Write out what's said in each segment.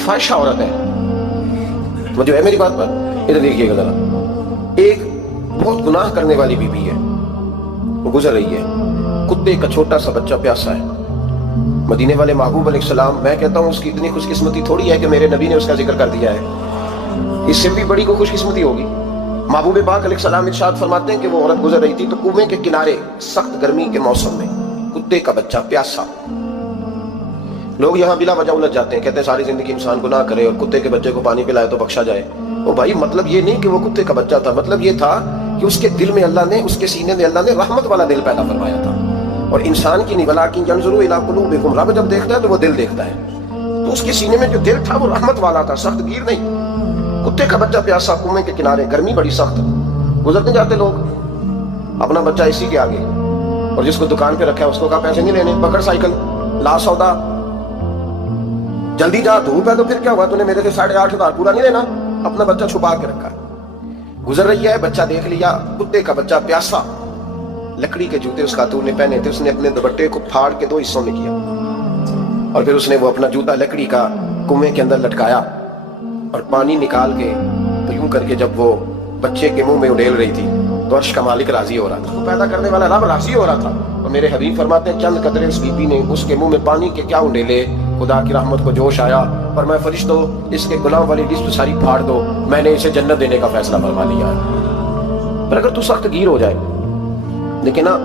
فاحشہ عورت ہے، مجھے ہے میری بات پر، ادھر دیکھیے گا ذرا، ایک بہت گناہ کرنے والی بیوی ہے، وہ گزر رہی ہے، کتے کا چھوٹا سا بچہ پیاسا ہے، مدینے والے محبوب علیہ السلام، میں کہتا ہوں اس کی اتنی خوش قسمتی تھوڑی ہے کہ میرے نبی نے اس کا ذکر کر دیا ہے، اس سے بھی بڑی کو خوش قسمتی ہوگی۔ محبوب پاک علیہ السلام ارشاد فرماتے ہیں کہ وہ عورت گزر رہی تھی تو کنویں کے کنارے سخت گرمی کے موسم میں کتے کا بچہ پیاسا، لوگ یہاں بلا وجہ الجھ جاتے ہیں، کہتے ہیں ساری زندگی انسان گناہ کرے اور کتے کے بچے کو پانی پلائے تو بخشا جائے۔ او بھائی، مطلب یہ نہیں کہ وہ کتے کا بچہ تھا، مطلب یہ تھا کہ اس کے دل میں اللہ نے، اس کے سینے میں اللہ نے رحمت والا دل پیدا فرمایا تھا۔ اور انسان کی نہیں، ولکن ینظروا الی قلوبکم، رب جب دیکھتا ہے تو وہ دل دیکھتا ہے، تو اس کے سینے میں جو دل تھا وہ رحمت والا تھا، سخت گیر نہیں۔ کتے کا بچہ پیاسا، کنویں کے کنارے، گرمی بڑی سخت، گزرتے جاتے لوگ، اپنا بچہ اسی کے آگے، اور جس کو دکان پہ رکھا ہے اس کو کہا پیسے نہیں لینے، پکڑ سائیکل، لا سودا، جلدی جا، دھوپ ہے تو پھر کیا ہوا، تو نے میرے سے 8,500 پورا نہیں لینا، اپنا بچہ چھپا کے رکھا ہے۔ گزر رہی ہے، بچہ دیکھ لیا، کتے کا بچہ پیاسا، لکڑی کے جوتے اس خاتون نے پہنے تھے، اس نے اپنے دوپٹے کو پھاڑ کے 2 حصوں میں کیا، اور پھر اس نے وہ اپنا جوتا لکڑی کا کنویں کے اندر لٹکایا، اور پانی نکال کے تو یوں کر کے جب وہ بچے کے منہ میں اڈیل رہی تھی تو عرش کا مالک راضی ہو رہا تھا، وہ پیدا کرنے والا رب راضی ہو رہا تھا۔ اور میرے حبیب فرماتے ہیں چند قطرے اس بی بی نے اس کے منہ میں پانی کے کیا اڈیلے، خدا کی رحمت کو جوش آیا، اور میں فرشتوں اس کے گناہ والی لسٹ ساری پھاڑ دو، میں نے اسے جنت دینے کا فیصلہ فرما لیا ہے۔ پر اگر تو سخت گیر ہو جائے، لیکن نا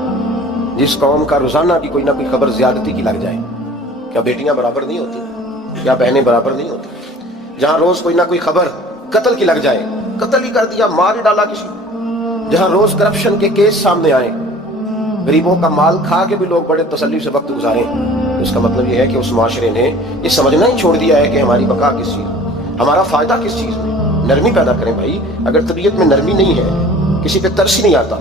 جس قوم کا روزانہ کی کوئی نہ کوئی خبر زیادتی کی لگ جائے، کیا بیٹیاں برابر نہیں ہوتی، کیا بہنیں برابر نہیں ہوتی، جہاں روز کوئی نہ کوئی خبر قتل کی لگ جائے، قتل ہی کر دیا، مار ہی ڈالا کسی، جہاں روز کرپشن کے کیس سامنے آئے، غریبوں کا مال کھا کے بھی لوگ بڑے تسلی سے وقت گزاریں، اس کا مطلب یہ ہے کہ اس معاشرے نے یہ سمجھنا ہی چھوڑ دیا ہے کہ ہماری بقا کس چیز، ہمارا فائدہ کس چیز میں۔ نرمی پیدا کریں بھائی، اگر طبیعت میں نرمی نہیں ہے، کسی پہ ترس ہی نہیں آتا،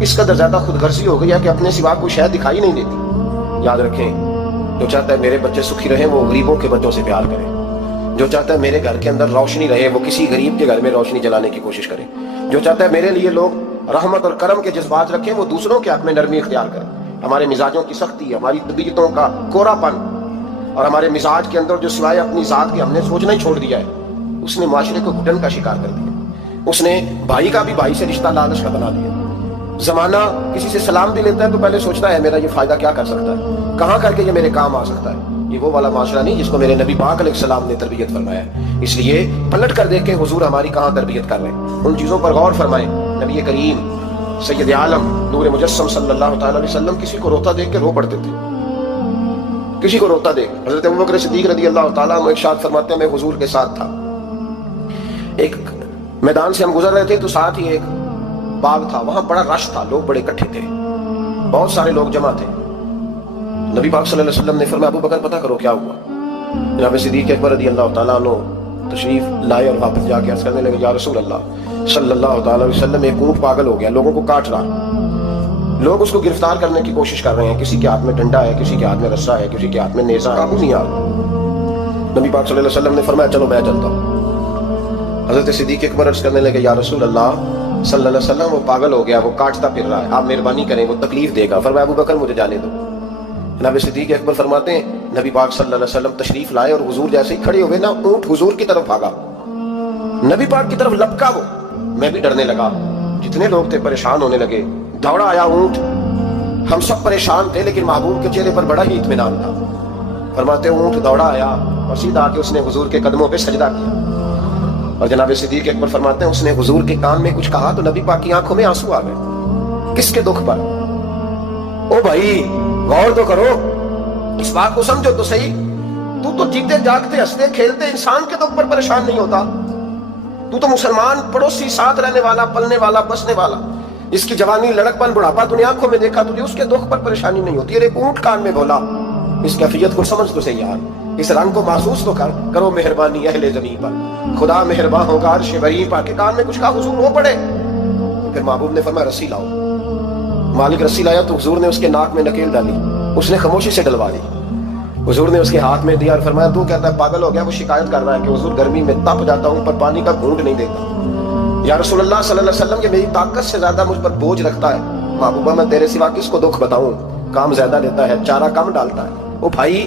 اس قدر زیادہ خود غرضی ہو گئی ہے کہ اپنے سوا کوئی شے دکھائی نہیں دیتی۔ یاد رکھیں، جو چاہتا ہے میرے بچے سکھی رہیں وہ غریبوں کے بچوں سے پیار کرے، جو چاہتا ہے میرے گھر کے اندر روشنی رہے وہ کسی غریب کے گھر میں روشنی جلانے کی کوشش کرے، جو چاہتا ہے میرے لیے لوگ رحمت اور کرم کے جذبات رکھیں وہ دوسروں کے حق میں نرمی اختیار کریں۔ ہمارے مزاجوں کی سختی، ہماری طبیعتوں کا کورا پن، اور ہمارے مزاج کے اندر جو سوائے اپنی ذات کے ہم نے سوچنا ہی چھوڑ دیا ہے، اس نے معاشرے کو گھٹن کا شکار کر دیا، اس نے بھائی کا بھی بھائی سے رشتہ لالچ کا بنا دیا۔ زمانہ کسی سے سلام بھی لیتا ہے تو پہلے سوچتا ہے میرا یہ فائدہ کیا کر سکتا ہے، کہاں کر کے یہ میرے کام آ سکتا ہے۔ یہ وہ والا معاشرہ نہیں جس کو میرے نبی پاک علیہ السلام نے تربیت فرمایا ہے۔ اس لیے پلٹ کر دیکھیں حضور ہماری کہاں تربیت کر رہے ہیں، ان چیزوں پر غور فرمائیں۔ نبی کریم سید عالم نور مجسم صلی اللہ تعالی علیہ وسلم کسی کو روتا دیکھ کے رو پڑتے تھے، کسی کو روتا دیکھ۔ حضرت ابوبکر صدیق رضی اللہ تعالیٰ عنہ ارشاد فرماتے ہیں میں حضور کے ساتھ تھا، ایک میدان سے ہم گزر رہے تھے تو ساتھ ہی ایک باغ تھا، وہاں بڑا رش تھا، لوگ بڑے اکٹھے تھے، بہت سارے لوگ جمع تھے۔ نبی پاک صلی اللہ علیہ وسلم نے فرمایا ابو بکر پتہ کرو کیا ہوا۔ جناب صدیق اکبر رضی اللہ تعالیٰ عنہ تشریف لائے اور واپس جا کے عرض کرنے لگے یا رسول اللہ صلی اللہ تعالیٰ علیہ وسلم ایک اونٹ پاگل ہو گیا، لوگوں کو کاٹ رہا، لوگ اس کو گرفتار کرنے کی کوشش کر رہے ہیں، کسی کے ہاتھ میں ڈنڈا ہے، کسی کے ہاتھ میں رسا ہے، کسی کے ہاتھ میں نیزہ، قابو نہیں آ رہا۔ نبی پاک صلی اللہ علیہ وسلم نے فرمایا چلو میں چلتا ہوں۔ حضرت صدیق اکبر عرض کرنے لگے یا رسول اللہ صلی اللہ علیہ وسلم وہ پاگل ہو گیا، وہ کاٹتا پھر رہا ہے، آپ مہربانی کریں، وہ تکلیف دے گا۔ فرمایا ابو بکر مجھے جانے دو۔ جناب صدیق اکبر فرماتے ہیں نبی پاک صلی اللہ علیہ وسلم تشریف لائے اور حضور جیسے ہی کھڑے ہوئے نا اونٹ حضور کی طرف بھاگا، نبی پاک کی طرف لپکا، وہ میں بھی ڈرنے لگا، جتنے لوگ تھے پریشان ہونے لگے، دوڑا آیا اونٹ، ہم سب پریشان تھے لیکن محبوب کے چہرے پر بڑا ہی اطمینان تھا۔ فرماتے ہیں اونٹ دوڑا آیا اور سیدھا آ کے اس نے حضور کے قدموں پہ سجدہ کیا، اور جناب صدیق اکبر فرماتے ہیں اس نے حضور کے کان میں کچھ کہا تو نبی پاک کی آنکھوں میں آنسو آ گئے۔ کس کے دکھ پر؟ او بھائی غور تو کرو، اس بات کو سمجھو تو صحیح، تو جیتے جاگتے ہنستے کھیلتے انسان کے دکھ پر پریشان نہیں ہوتا، تو مسلمان پڑوسی ساتھ رہنے والا، پلنے والا، بسنے والا، اس کی جوانی لڑک پن بڑھاپا تُو نے آنکھوں میں دیکھا، تجھے اس کے دکھ پر پریشانی نہیں ہوتی۔ ایک اونٹ کان میں بولا، اس کیفیت کو سمجھ تو صحیح یار، اس رنگ کو محسوس تو کرو مہربانی اہل زمین پر، خدا مہربان ہوگا عرش بری پر، کے کان میں کچھ کہا حضور رو پڑے۔ پھر محبوب نے فرمایا رسی لاؤ، مالک رسی لایا تو حضور نے اس کے ناک میں نکیل ڈالی، اس نے خاموشی سے ڈلوا دی، حضور نے اس کے ہاتھ میں دیا اور فرمایا تو کہتا ہے پاگل ہو گیا، وہ شکایت کر رہا ہے کہ حضور گرمی میں تپ جاتا ہوں پر پانی کا گھونٹ نہیں دیتا، یا رسول اللہ صلی اللہ علیہ وسلم یہ میری طاقت سے زیادہ مجھ پر بوجھ رکھتا ہے، محبوبہ میں تیرے سوا کس کو دکھ بتاؤں، کام زیادہ لیتا ہے چارہ کم ڈالتا ہے۔ او بھائی